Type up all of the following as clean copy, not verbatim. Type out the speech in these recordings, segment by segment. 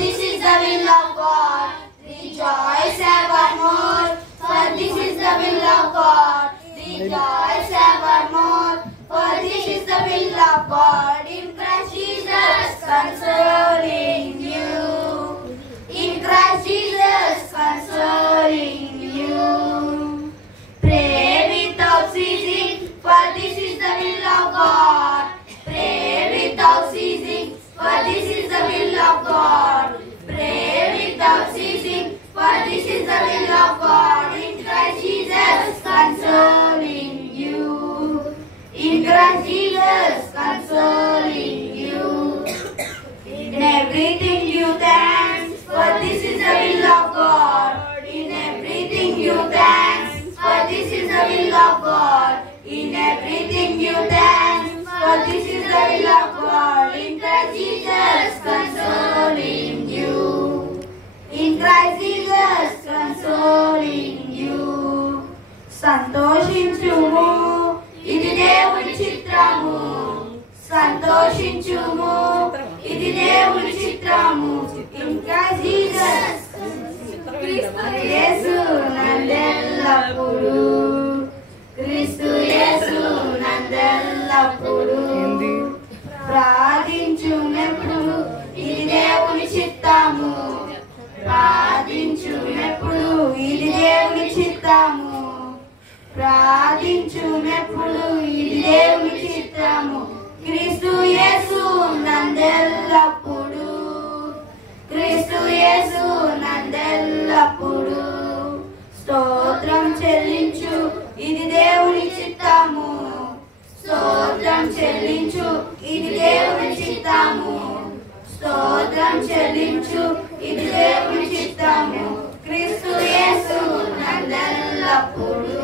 this is the will of God. Rejoice evermore, for this is the will of God. Rejoice evermore, for this is the will of God. In Christ Jesus consoling you. In Christ Jesus consoling you. Pray without ceasing, for this is the will of God. Pray without ceasing, for this is the will of God. Pray without ceasing, for this is the will of God. In Christ Jesus consoling you. In Christ Jesus consoling you. In everything you thanks, for this is the will of God. In everything you thanks, for this is the will of God. In everything you thanks, for this is the will of God. In Christ Jesus consoling you. In Christ Jesus consoling you. సంతోషించుము, ఇది దేవుని చిత్రము. సంతోషించుము, ఇది దేవుని చిత్రము. In Christ Jesus, క్రీస్తు యేసు నందెల్లప్పుడు. క్రీస్తు యేసు నందెల్లప్పుడు. ప్రార్థించునెప్పుడు, ఇది దేవుని చిత్తము. ప్రార్థించునెప్పుడు, ఇది దేవుని చిత్తము. ప్రార్థించునెప్పుడు, ఇది దేవుని చిత్తము. క్రీస్తు యేసు నందెల్లప్పుడు. క్రీస్తు యేసు నందెల్లప్పుడు. స్తోత్రం చెల్లించు, ఇది దేవుని చిత్తము. స్తోత్రం చెల్లించు, ఇది దేవుని చిత్తము. స్తోత్రం చెల్లించు, ఇది దేవుని చిత్తము. క్రీస్తు యేసు నందెల్లప్పుడు.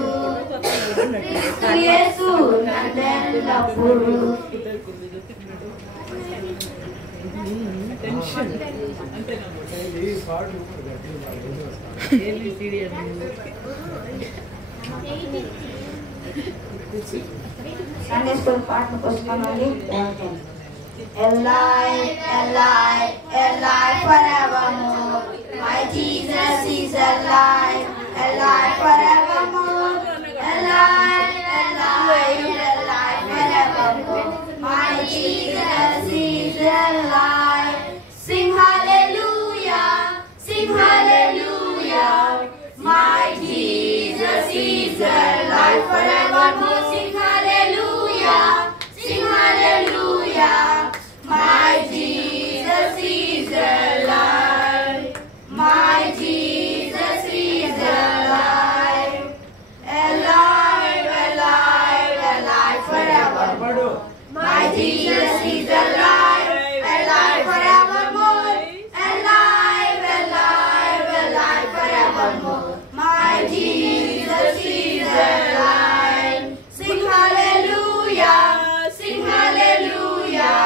క్రీస్తు యేసు నందెల్లప్పుడు. Sunday school పాటను పుస్తకంలోని Alive, alive, alive forevermore. My Jesus is alive, alive forevermore. Alive, alive, alive forevermore. My Jesus is alive. Sing hallelujah, sing hallelujah. My Jesus is alive forevermore. Sing hallelujah, sing hallelujah. My Jesus is alive. My Jesus is alive. Alive, alive, alive forever. My Jesus is alive. Alive forevermore. Alive, alive, alive forevermore. My Jesus is alive. Sing hallelujah, sing hallelujah.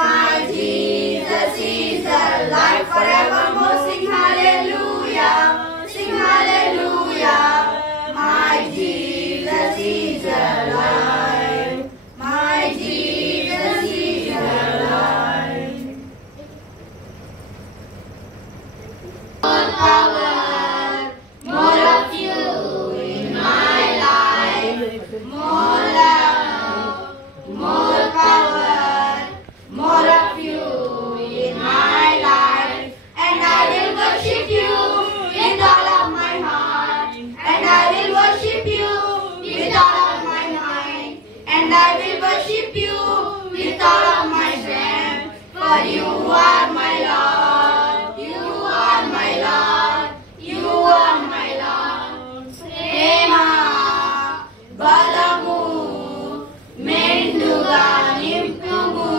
My Jesus is alive forevermore. Sing hallelujah, sing hallelujah. My Jesus is alive. My Jesus is alive. More power, more of you in my life. More love, more power, more of you in my life. And I will worship you with all of my heart. And I will worship you with all of my mind. And I will worship you with all of my strength. For you are my Lord. You are my Lord. You are my Lord. Prema, balamu, menduga nimpumu.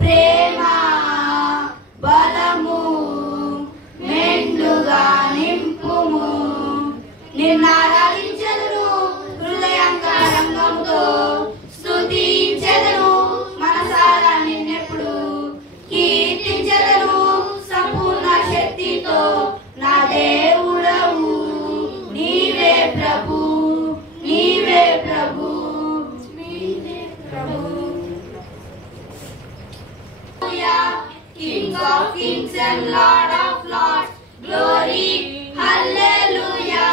Prema, balamu, menduga nimpumu. నిన్నారాధించెదను హృదయాంతరంగముతో, స్తుతించెదను మనసారా నిన్నెప్పుడు. King of kings and Lord of lords. Glory, hallelujah.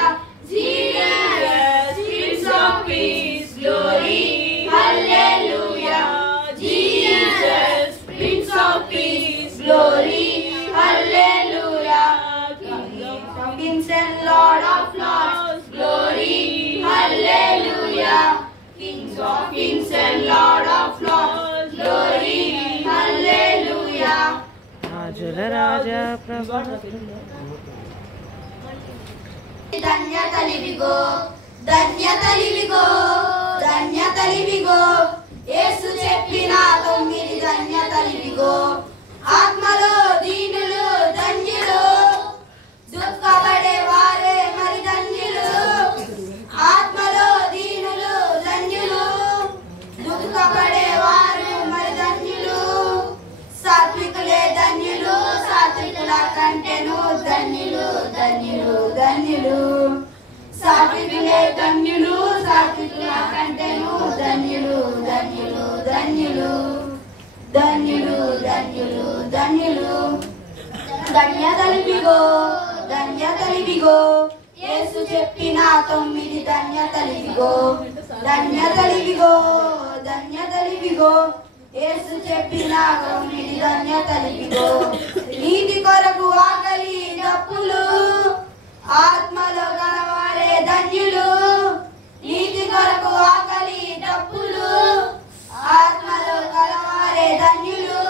Jesus, Prince of peace. Glory, hallelujah. Jesus, Prince of peace. Glory, hallelujah. King of kings and Lord of lords. Glory, hallelujah. Kings of kings and Lord of lords. Glory, hallelujah. రాజుల రాజా ప్రభు ధన్యతలివిగో ధన్యతలివిగో ధన్యతలివిగో యేసు చెప్పిన 9 ధన్యతలివిగో ఆత్మలో దీనులు ధన్యులు దుఃఖపడే వారే మరి ధన్యులు ఆత్మలో దీనులు ధన్యులు దుఃఖపడే వారు మరి ధన్యులు సాత్వికులే ధన్యులు సాత్వికుల కంటేను ధన్యులు ధన్యులు ధన్యులు సాత్వికులే ధన్యులు సాత్వికుల కంటేను ధన్యులు ధన్యులు ధన్యులు ధన్యులు ధన్యులు ధన్యులు ధన్యతలివిగో ధన్యతలివిగో యేసు చెప్పిన 9 ధన్యతలివిగో ధన్యతలివిగో ధన్యతలివిగో యేసు చెప్పిన 9 ధన్యతలివిగో నీతి కొరకు ఆకలి దప్పులు ఆత్మలో గలవారే ధన్యులు నీతి కొరకు ఆకలి దప్పులు ఆత్మలో గలవారే ధన్యులు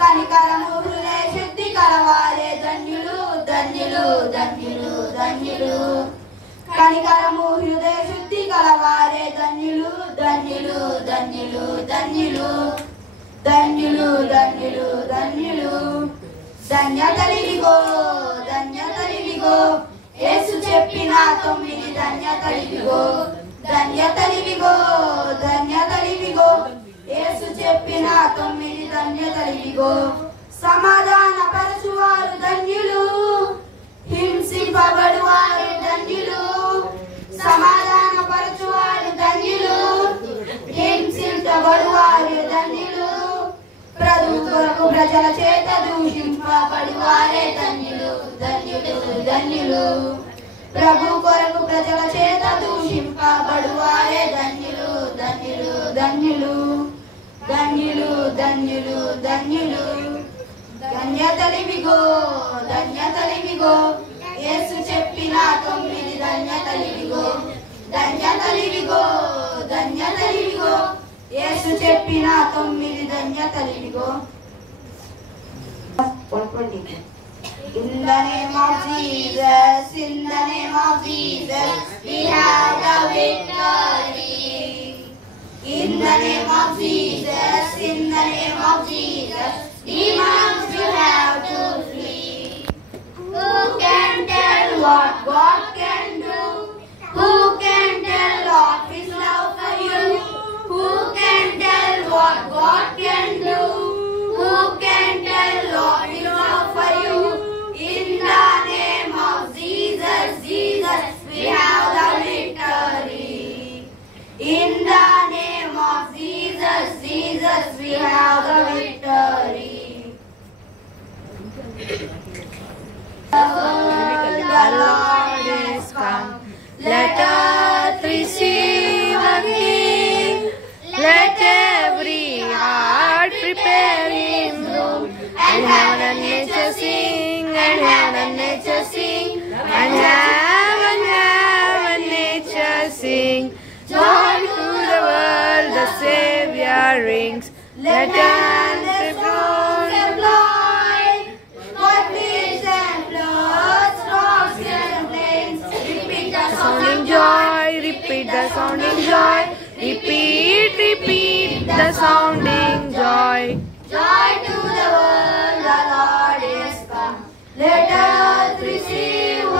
కనికరము హృదయ శుద్ధి కలవారే ధన్యులు ధన్యులు ధన్యులు ధన్యులు కనికరము హృదయ శుద్ధి కలవారే ధన్యులు ధన్యులు ధన్యులు ధన్యులు ధన్యులు ధన్యులు ధన్యులు ధన్యతలివిగో ధన్యతలివిగో యేసు చెప్పిన 9 ధన్యతలివిగో ధన్యతలివిగో ధన్యతలివిగో యేసు చెప్పిన 9 ధన్యతలివిగో సమాధాన పరచువారు ధన్యులు హింసింపబడువారు ధన్యులు సమాధాన పరచువారు ధన్యులు హింసింపబడువారు ధన్యులు ప్రభు కొరకు ప్రజల చేత దూషింపబడువారే ధన్యులు ధన్యులు ధన్యులు ప్రభు కొరకు ప్రజల చేత దూషింపబడువారే ధన్యులు ధన్యులు ధన్యులు ధన్యులు ధన్యులు ధన్యులు ధన్యతలివిగో ధన్యతలివిగో యేసు చెప్పిన 9 ధన్యతలివిగో ధన్యతలివిగో ధన్యతలివిగో యేసు చెప్పిన 9 ధన్యతలివిగో In the name of Jesus, in the name of Jesus, we have the victory. In the name of Jesus, in the name of Jesus, demons will have to flee. Who can tell what God can do? Who can tell of His love for you? Who can tell what God can do? Who can tell of His love for you? In the name of Jesus, Jesus, we have the victory. In the name of Jesus, Jesus, we have the victory. The Lord is come. Let earth receive a King. Let every heart prepare Him room. And heaven and nature sing, and heaven and nature sing, and heaven and nature sing. Joy to the world, the Savior rings. Let earth employ, what winds and floods, rocks and plains. Repeat the sounding joy, repeat the sounding joy, repeat, repeat the sounding joy. Joy to the world, the Lord is come. Let earth receive